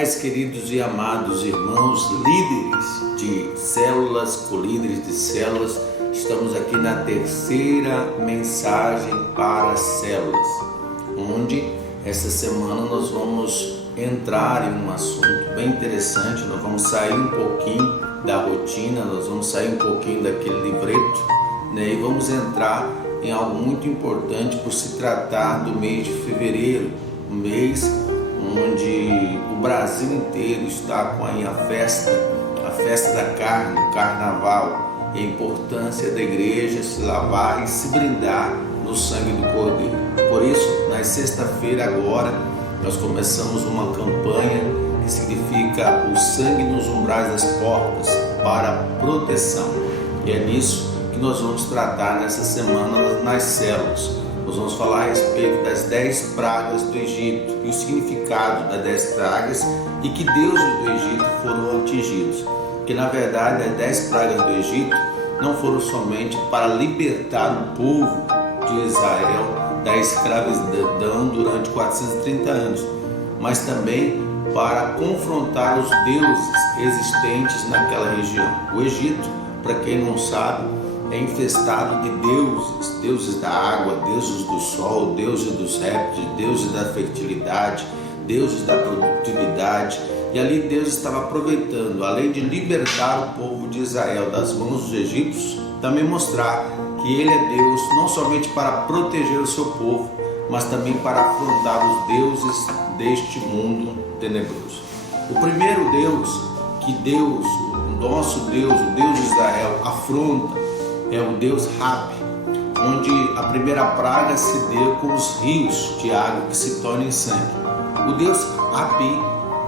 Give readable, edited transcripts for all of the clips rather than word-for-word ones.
paz, queridos e amados irmãos, líderes de células, colíderes de células. Estamos aqui na terceira mensagem para células, onde essa semana nós vamos entrar em um assunto bem interessante. Nós vamos sair um pouquinho da rotina, nós vamos sair um pouquinho daquele livreto, e vamos entrar em algo muito importante por se tratar do mês de fevereiro, um mês onde o Brasil inteiro está com a festa da carne, o carnaval, e a importância da igreja se lavar e se brindar no sangue do Cordeiro. Por isso, na sexta-feira agora, nós começamos uma campanha que significa o sangue nos umbrais das portas para proteção. E é nisso que nós vamos tratar nessa semana nas células. Nós vamos falar a respeito das 10 pragas do Egito e o significado das 10 pragas e que deuses do Egito foram atingidos. Que na verdade as 10 pragas do Egito não foram somente para libertar o povo de Israel da escravidão durante 430 anos, mas também para confrontar os deuses existentes naquela região. O Egito, para quem não sabe, é infestado de deuses da água, deuses do sol, deuses dos répteis, deuses da fertilidade, deuses da produtividade. E ali Deus estava aproveitando, além de libertar o povo de Israel das mãos dos egípcios, também mostrar que Ele é Deus não somente para proteger o seu povo, mas também para afrontar os deuses deste mundo tenebroso. O primeiro Deus que Deus, o nosso Deus, o Deus de Israel, afronta é o Deus Rabi, onde a primeira praga se deu com os rios de água que se tornam em sangue. O Deus Rabi,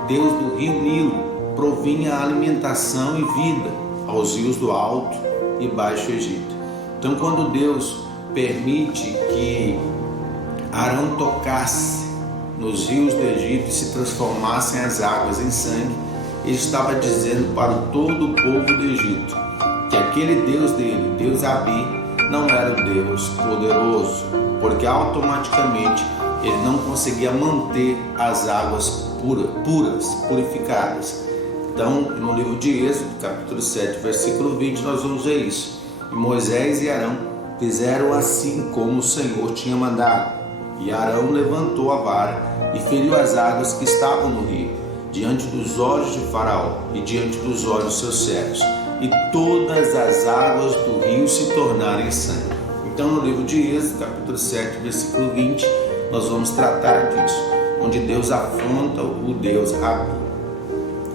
Deus do rio Nilo, provinha a alimentação e vida aos rios do Alto e Baixo Egito. Então, quando Deus permite que Arão tocasse nos rios do Egito e se transformassem as águas em sangue, ele estava dizendo para todo o povo do Egito que aquele Deus dele, Deus Rabi, não era o Deus poderoso, porque automaticamente ele não conseguia manter as águas puras, purificadas. Então, no livro de Êxodo, capítulo 7, versículo 20, nós vamos ver isso. E Moisés e Arão fizeram assim como o Senhor tinha mandado. E Arão levantou a vara e feriu as águas que estavam no rio, diante dos olhos de Faraó e diante dos olhos dos seus servos. E todas as águas do rio se tornaram sangue. Então, no livro de Êxodo, capítulo 7, versículo 20, nós vamos tratar disso, onde Deus afronta o Deus Rabi.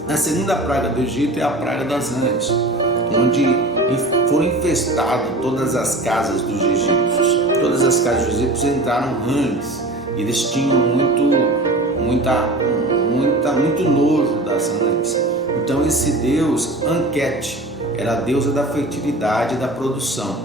A segunda praga do Egito é a praga das rãs, onde foram infestadas todas as casas dos egípcios. Todas as casas dos egípcios entraram rãs, e eles tinham muito nojo das rãs. Então, esse Deus Anquete era a deusa da fertilidade e da produção,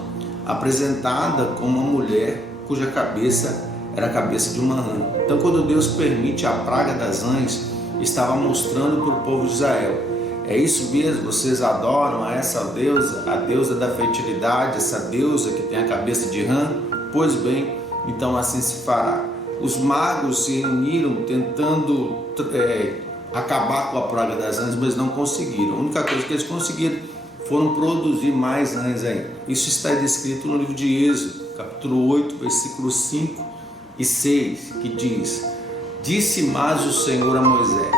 apresentada como uma mulher cuja cabeça era a cabeça de uma rã. Então, quando Deus permite a praga das rãs, estava mostrando para o povo de Israel: é isso mesmo, vocês adoram a essa deusa, a deusa da fertilidade, essa deusa que tem a cabeça de rã? Pois bem, então assim se fará. Os magos se reuniram tentando acabar com a praga das rãs, mas não conseguiram. A única coisa que eles conseguiram foram produzir mais rãs ainda. Isso está descrito no livro de Êxodo, capítulo 8, versículos 5 e 6, que diz: Disse mais o Senhor a Moisés: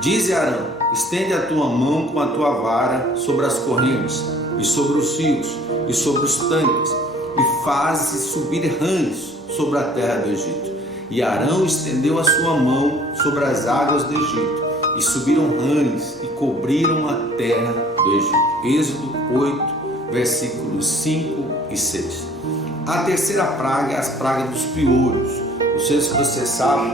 Dize a Arão, estende a tua mão com a tua vara sobre as correntes, e sobre os rios, e sobre os tanques, e faze subir rãs sobre a terra do Egito. E Arão estendeu a sua mão sobre as águas do Egito, e subiram rãs, e cobriram a terra do Egito. Êxodo 8, versículos 5 e 6. A terceira praga é as pragas dos piolhos. Não sei se você sabe,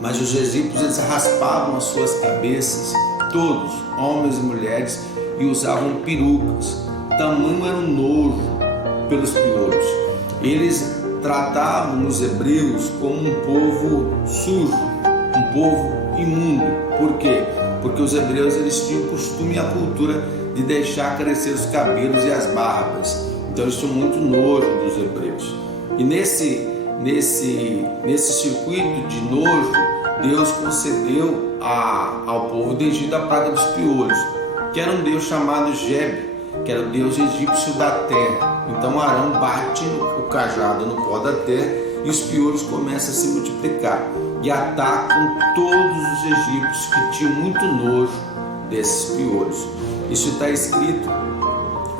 mas os egípcios eles raspavam as suas cabeças, todos, homens e mulheres, e usavam perucas. Tamanho era o nojo pelos piolhos. Eles tratavam os hebreus como um povo sujo, um povo imundo. Por quê? Porque os hebreus eles tinham o costume e a cultura de deixar crescer os cabelos e as barbas. Então eles tinham muito nojo dos hebreus. E nesse circuito de nojo, Deus concedeu ao povo do Egito a praga dos piolhos, que era um deus chamado Geb, que era o deus egípcio da terra. Então Arão bate o cajado no pó da terra e os piolhos começam a se multiplicar e atacam todos os egípcios que tinham muito nojo desses piolhos. Isso está escrito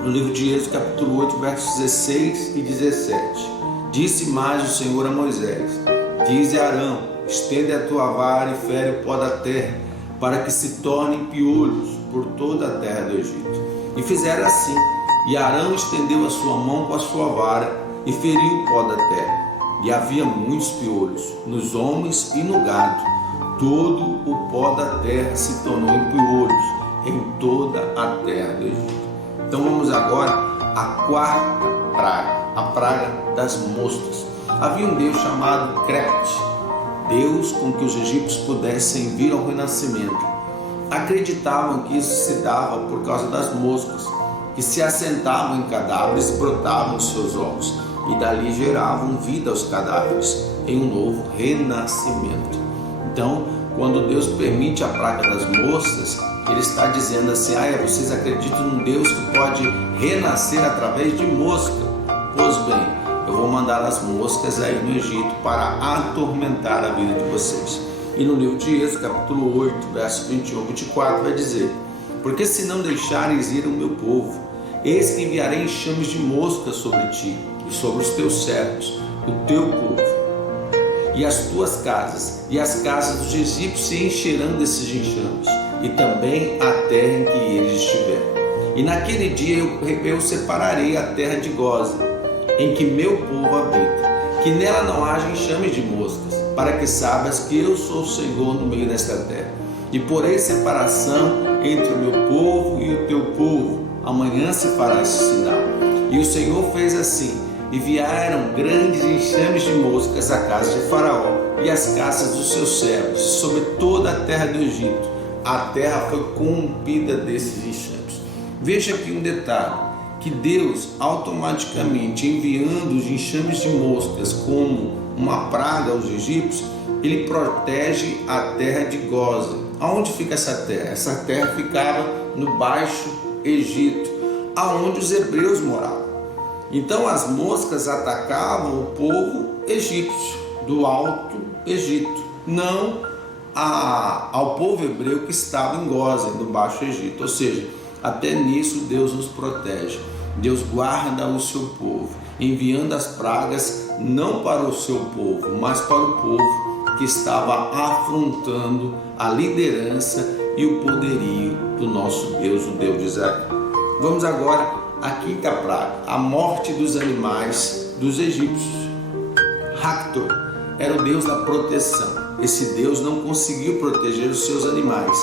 no livro de Êxodo, capítulo 8, versos 16 e 17. Disse mais o Senhor a Moisés: dize a Arão, estende a tua vara e fere o pó da terra, para que se tornem piolhos por toda a terra do Egito. E fizeram assim, e Arão estendeu a sua mão com a sua vara e feriu o pó da terra. E havia muitos piolhos nos homens e no gado. Todo o pó da terra se tornou em piolhos em toda a terra do Egito. Então vamos agora à quarta praga, a praga das moscas. Havia um deus chamado Crete, deus com que os egípcios pudessem vir ao renascimento. Acreditavam que isso se dava por causa das moscas, que se assentavam em cadáveres e brotavam os seus ovos, e dali geravam vida aos cadáveres em um novo renascimento. Então, quando Deus permite a praga das moscas, Ele está dizendo assim: vocês acreditam num Deus que pode renascer através de mosca? Pois bem, eu vou mandar as moscas aí no Egito para atormentar a vida de vocês. E no livro de Êxodo, capítulo 8, verso 21 e 24, vai dizer: porque se não deixares ir o meu povo, eis que enviarei enxames de moscas sobre ti e sobre os teus servos, o teu povo, e as tuas casas, e as casas dos egípcios se encherão desses enxames, e também a terra em que eles estiverem. E naquele dia eu separarei a terra de Gósen, em que meu povo habita, que nela não haja enxames de moscas, para que saibas que eu sou o Senhor no meio desta terra. E porei separação entre o meu povo e o teu povo. Amanhã se fará esse sinal. E o Senhor fez assim: e vieram grandes enxames de moscas à casa de Faraó e às casas dos seus servos, sobre toda a terra do Egito. A terra foi corrompida desses enxames. Veja aqui um detalhe, que Deus automaticamente enviando os enxames de moscas como uma praga aos egípcios, Ele protege a terra de Gósen. Aonde fica essa terra? Essa terra ficava no Baixo Egito, aonde os hebreus moravam. Então as moscas atacavam o povo egípcio do Alto Egito, não ao povo hebreu que estava em Gósen, do Baixo Egito. Ou seja, até nisso Deus nos protege. Deus guarda o seu povo, enviando as pragas não para o seu povo, mas para o povo que estava afrontando a liderança e o poderio do nosso Deus, o Deus de Israel. Vamos agora à quinta praga, a morte dos animais dos egípcios. Hactor era o Deus da proteção. Esse Deus não conseguiu proteger os seus animais,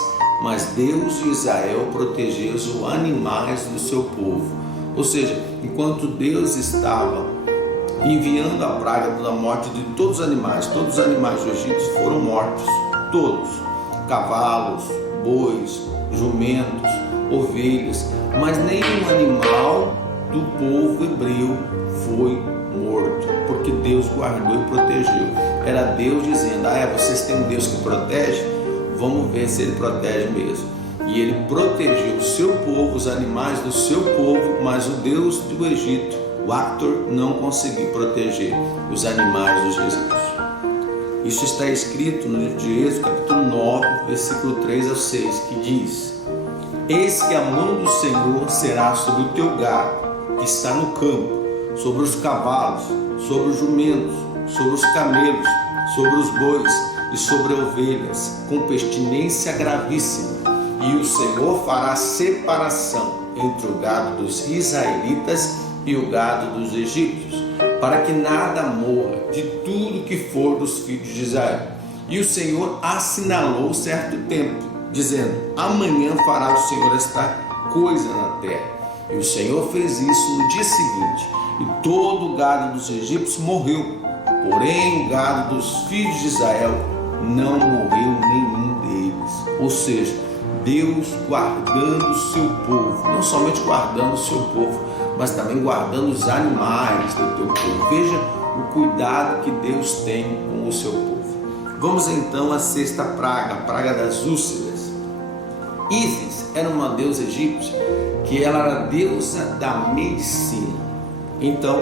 mas Deus de Israel protegeu os animais do seu povo. Ou seja, enquanto Deus estava enviando a praga da morte de todos os animais do Egito foram mortos, todos, cavalos, bois, jumentos, ovelhas, mas nenhum animal do povo hebreu foi morto, porque Deus guardou e protegeu. Era Deus dizendo: vocês têm um Deus que protege? Vamos ver se Ele protege mesmo. E Ele protegeu o seu povo, os animais do seu povo, mas o Deus do Egito, o Hactor, não conseguiu proteger os animais dos egípcios. Isso está escrito no livro de Êxodo, capítulo 9, versículo 3 ao 6, que diz: eis que a mão do Senhor será sobre o teu gado, que está no campo, sobre os cavalos, sobre os jumentos, sobre os camelos, sobre os bois e sobre ovelhas, com pestilência gravíssima. E o Senhor fará separação entre o gado dos israelitas e o gado dos egípcios, para que nada morra de tudo que for dos filhos de Israel. E o Senhor assinalou certo tempo, dizendo: amanhã fará o Senhor esta coisa na terra. E o Senhor fez isso no dia seguinte, e todo o gado dos egípcios morreu, porém o gado dos filhos de Israel não morreu nenhum deles. Ou seja, Deus guardando o seu povo, não somente guardando o seu povo, mas também guardando os animais do teu povo. Veja o cuidado que Deus tem com o seu povo. Vamos então à sexta praga, a praga das úlceras. Ísis era uma deusa egípcia que ela era deusa da medicina. Então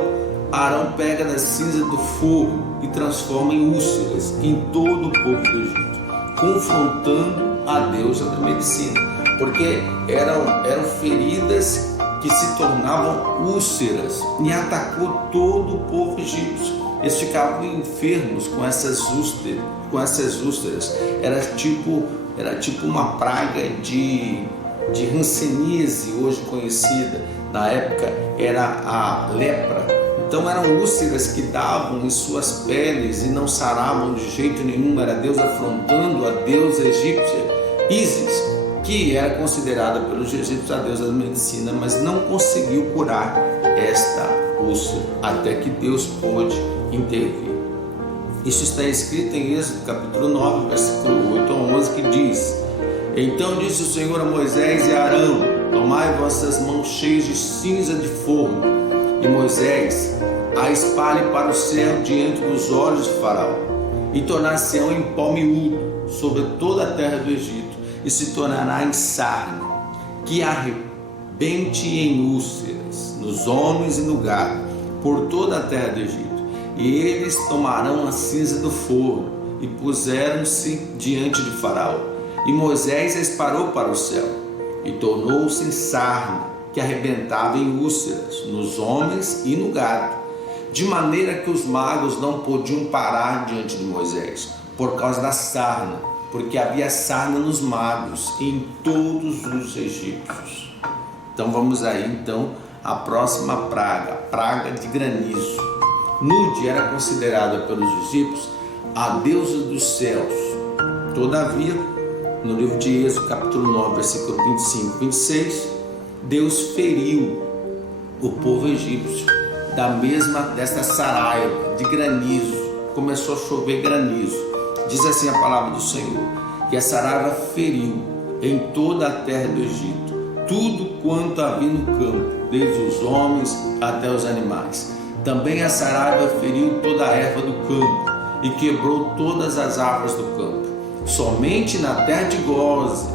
Arão pega da cinza do fogo e transforma em úlceras em todo o povo do Egito, confrontando a deusa da medicina, porque eram feridas que se tornavam úlceras, e atacou todo o povo egípcio. Eles ficavam enfermos com essas úlceras. Era tipo uma praga de hanseníase, hoje conhecida. Na época era a lepra. Então eram úlceras que davam em suas peles e não saravam de jeito nenhum. Era Deus afrontando a deusa egípcia Ísis, que era considerada pelos egípcios a deusa da medicina, mas não conseguiu curar esta úlcera, até que Deus pôde intervir. Isso está escrito em Êxodo capítulo 9, versículo 8 a 11, que diz: Então disse o Senhor a Moisés e a Arão: Tomai vossas mãos cheias de cinza de fogo, e Moisés a espalhe para o céu diante dos olhos de Faraó, e tornar-se-ão em pó miúdo sobre toda a terra do Egito, e se tornará em sarna, que arrebente em úlceras, nos homens e no gado, por toda a terra do Egito. E eles tomarão a cinza do forno, e puseram-se diante de Faraó. E Moisés a espalhou para o céu, e tornou-se em sarna, que arrebentava em úlceras, nos homens e no gado, de maneira que os magos não podiam parar diante de Moisés, por causa da sarna, porque havia sarna nos magos e em todos os egípcios. Então vamos aí à próxima praga, a praga de granizo. Nude era considerada pelos egípcios a deusa dos céus. Todavia, no livro de Êxodo capítulo 9, versículo 25 e 26, Deus feriu o povo egípcio desta saraiva de granizo. Começou a chover granizo. Diz assim a palavra do Senhor: que a saraiva feriu em toda a terra do Egito tudo quanto havia no campo, desde os homens até os animais. Também a saraiva feriu toda a erva do campo e quebrou todas as árvores do campo. Somente na terra de Gósen,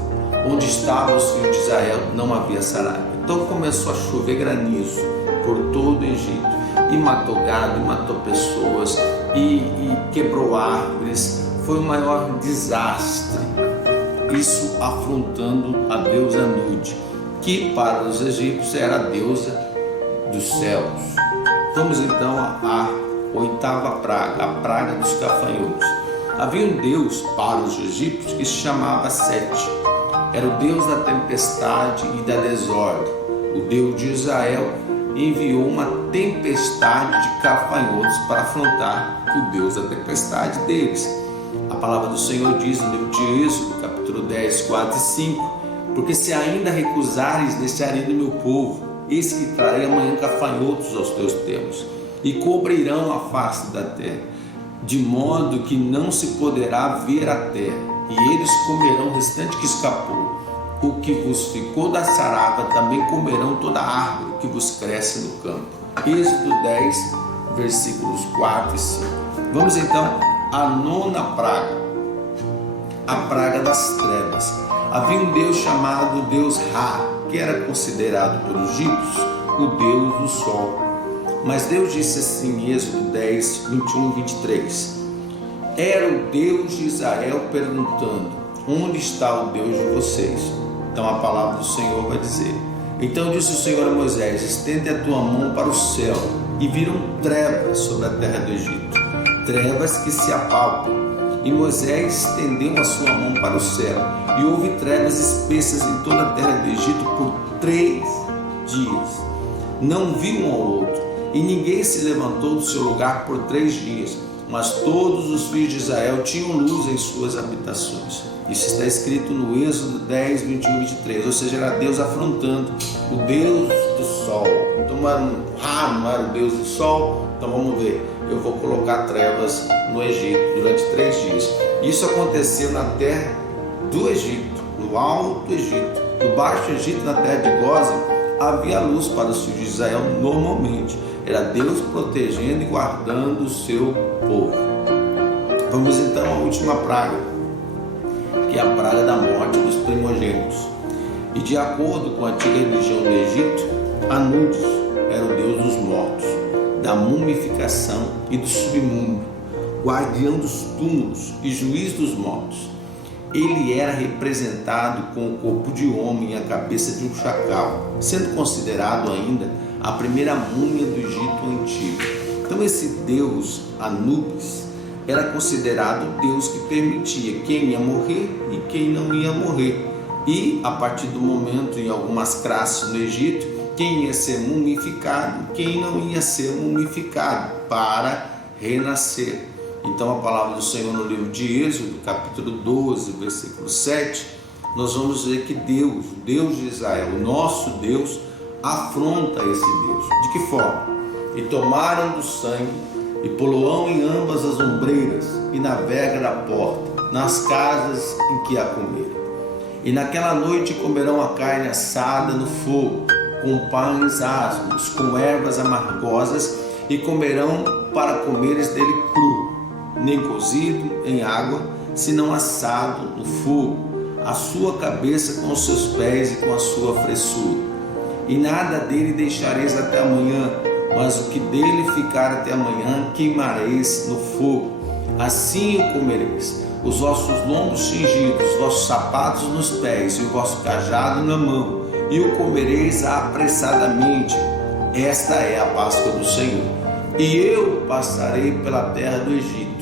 onde estavam os filhos de Israel, não havia saraiva. Então começou a chover granizo por todo o Egito, e matou gado, e matou pessoas, e quebrou árvores. Foi o maior desastre, isso afrontando a deusa Nude, que para os egípcios era a deusa dos céus. Vamos então à oitava praga, a praga dos gafanhotos. Havia um deus para os egípcios que se chamava Sete. Era o deus da tempestade e da desordem. O Deus de Israel enviou uma tempestade de gafanhotos para afrontar o Deus da tempestade deles. A palavra do Senhor diz no livro de Êxodo, capítulo 10, 4 e 5: Porque se ainda recusares deixarem do meu povo, eis que trarei amanhã gafanhotos aos teus templos, e cobrirão a face da terra, de modo que não se poderá ver a terra, e eles comerão o restante que escapou. O que vos ficou da saraiva também comerão toda a árvore que vos cresce no campo. Êxodo 10, versículos 4 e 5. Vamos então à nona praga, a praga das trevas. Havia um deus chamado Deus Ra, que era considerado pelos egípcios o deus do sol. Mas Deus disse assim em Êxodo 10, 21 e 23: Era o Deus de Israel perguntando: onde está o Deus de vocês? Então a palavra do Senhor vai dizer: Então disse o Senhor a Moisés: Estende a tua mão para o céu, e viram trevas sobre a terra do Egito, trevas que se apalpam. E Moisés estendeu a sua mão para o céu, e houve trevas espessas em toda a terra do Egito por 3 dias. Não viu um ao outro, e ninguém se levantou do seu lugar por 3 dias, mas todos os filhos de Israel tinham luz em suas habitações. Isso está escrito no Êxodo 10, 21 e 23, ou seja, era Deus afrontando o Deus do sol. Então não era o Deus do sol. Então vamos ver, eu vou colocar trevas no Egito durante 3 dias. Isso aconteceu na terra do Egito, no alto Egito. No baixo Egito, na terra de Gósen, havia luz para os filhos de Israel normalmente, Era Deus protegendo e guardando o seu povo. Vamos então à última praga, que é a praga da morte dos primogênitos. E de acordo com a antiga religião do Egito, Anubis era o deus dos mortos, da mumificação e do submundo, guardião dos túmulos e juiz dos mortos. Ele era representado com o corpo de homem e a cabeça de um chacal, sendo considerado ainda a primeira múmia do Egito antigo. Então esse deus Anubis era considerado o deus que permitia quem ia morrer e quem não ia morrer. E a partir do momento, em algumas classes no Egito, quem ia ser mumificado, quem não ia ser mumificado, para renascer. Então a palavra do Senhor no livro de Êxodo, capítulo 12, versículo 7, nós vamos ver que Deus, o Deus de Israel, o nosso Deus, afronta esse Deus. De que forma? E tomaram do sangue e poloão em ambas as ombreiras e na verga da porta, nas casas em que a comerem. E naquela noite comerão a carne assada no fogo, com pães asmos, com ervas amargosas, e comerão para comeres dele cru, nem cozido em água, senão assado no fogo, a sua cabeça com os seus pés e com a sua fressura. E nada dele deixareis até amanhã, mas o que dele ficar até amanhã queimareis no fogo. Assim o comereis, os vossos lombos cingidos, os vossos sapatos nos pés e o vosso cajado na mão, e o comereis apressadamente. Esta é a Páscoa do Senhor. E eu passarei pela terra do Egito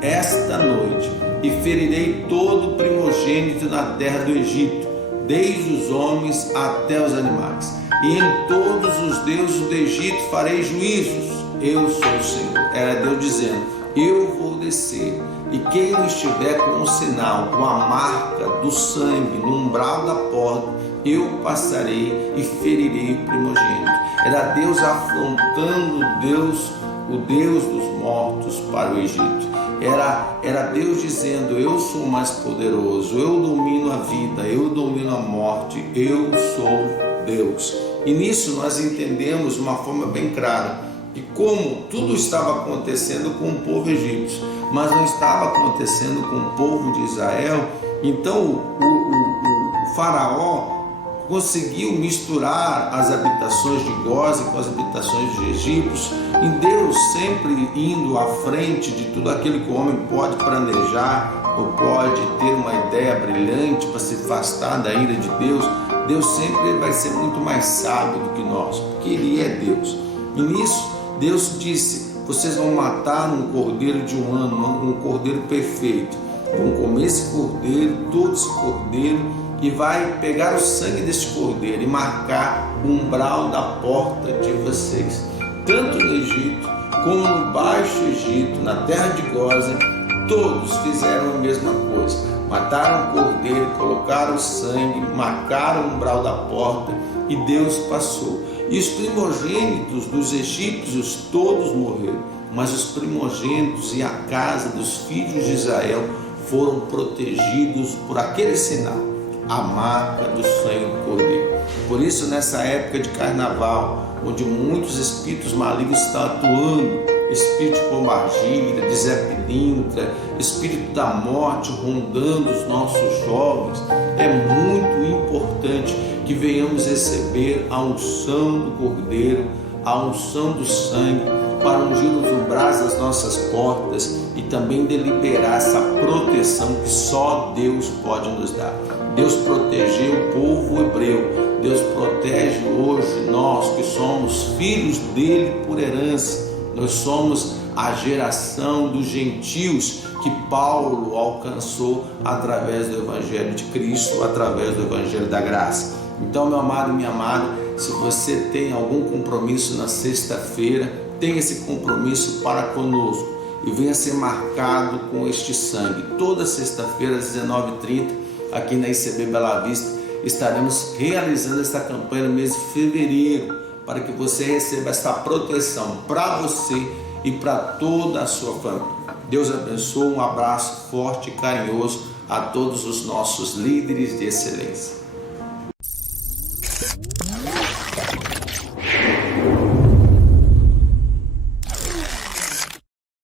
esta noite, e ferirei todo o primogênito na terra do Egito, desde os homens até os animais. E em todos os deuses do Egito farei juízos. Eu sou o Senhor. Era Deus dizendo: eu vou descer, e quem não estiver com um sinal, com a marca do sangue no umbral da porta, eu passarei e ferirei o primogênito. Era Deus afrontando o Deus dos mortos para o Egito. Era Deus dizendo: eu sou mais poderoso, eu domino a vida, eu domino a morte, eu sou Deus. E nisso nós entendemos de uma forma bem clara que como tudo estava acontecendo com o povo egípcio, mas não estava acontecendo com o povo de Israel, então o faraó conseguiu misturar as habitações de Gósen com as habitações de egípcios, e Deus sempre indo à frente de tudo aquilo que o homem pode planejar ou pode ter uma ideia brilhante para se afastar da ira de Deus. Deus sempre vai ser muito mais sábio do que nós, porque Ele é Deus. E nisso Deus disse: vocês vão matar um cordeiro de um ano, um cordeiro perfeito, vão comer esse cordeiro, todo esse cordeiro, e vai pegar o sangue desse cordeiro e marcar o umbral da porta de vocês. Tanto no Egito como no Baixo Egito, na terra de Gósen, todos fizeram a mesma coisa. Mataram o cordeiro, colocaram o sangue, marcaram o umbral da porta, e Deus passou. E os primogênitos dos egípcios todos morreram, mas os primogênitos e a casa dos filhos de Israel foram protegidos por aquele sinal, a marca do sangue do cordeiro. Por isso, nessa época de carnaval, onde muitos espíritos malignos estão atuando, espírito de pombagira, de Zé Pilintra, espírito da morte rondando os nossos jovens, é muito importante que venhamos receber a unção do cordeiro, a unção do sangue, para ungir os umbrais das nossas portas e também deliberar essa proteção que só Deus pode nos dar. Deus protegeu o povo hebreu, Deus protege hoje nós que somos filhos dele por herança. Nós somos a geração dos gentios que Paulo alcançou através do Evangelho de Cristo, através do Evangelho da Graça. Então, meu amado e minha amada, se você tem algum compromisso na sexta-feira, tenha esse compromisso para conosco e venha ser marcado com este sangue. Toda sexta-feira às 19h30, aqui na ICB Bela Vista, estaremos realizando esta campanha no mês de fevereiro, para que você receba esta proteção para você e para toda a sua família. Deus abençoe, um abraço forte e carinhoso a todos os nossos líderes de excelência.